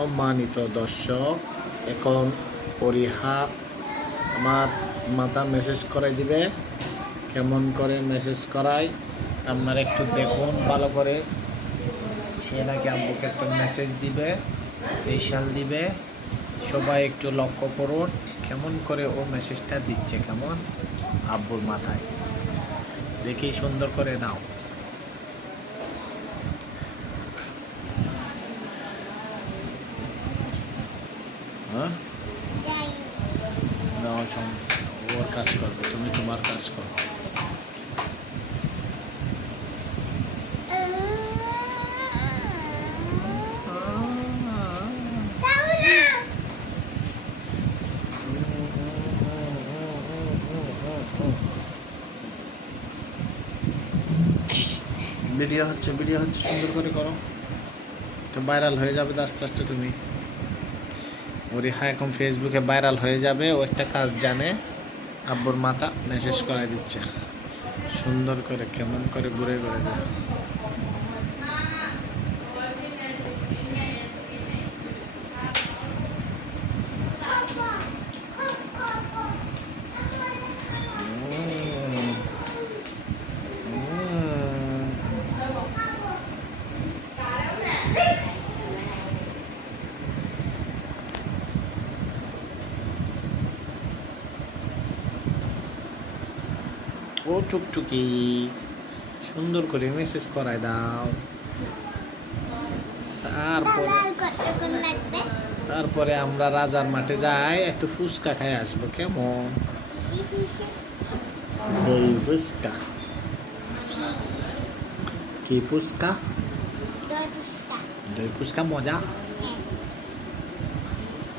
সম্মানিত দর্শক, এখন পরিহা আমার মাথা মেসেজ করাই দিবে। কেমন করে মেসেজ করায় আপনারা একটু দেখুন ভালো করে। সে নাকি আব্বুকে একটা মেসেজ দিবে, ফেশিয়াল দিবে। সবাই একটু লক্ষ্য করুন কেমন করে ও মেসেজটা দিচ্ছে, কেমন আব্বুর মাথায়। দেখি সুন্দর করে দাও। হ্যাঁ, ওর কাজ করবে, তুমি তোমার কাজ করো। ভিডিও হচ্ছে সুন্দর করে করো, তো ভাইরাল হয়ে যাবে আস্তে আস্তে। তুমি রিহা এখন ফেসবুকে ভাইরাল হয়ে যাবে। ও একটা কাজ জানে, আব্বুর মাথা মেসেজ করে দিচ্ছে সুন্দর করে, কেমন করে ঘুরে ঘুরে যায়। ও টুকটুকি, সুন্দর করে মেসেজ করায় দাও। তারপরে আমরা রাজার মাঠে যাই, একটু ফুচকা খাই আসবো, কেমন? দই ফুচকা। কি ফুচকা? দই ফুচকা মজা।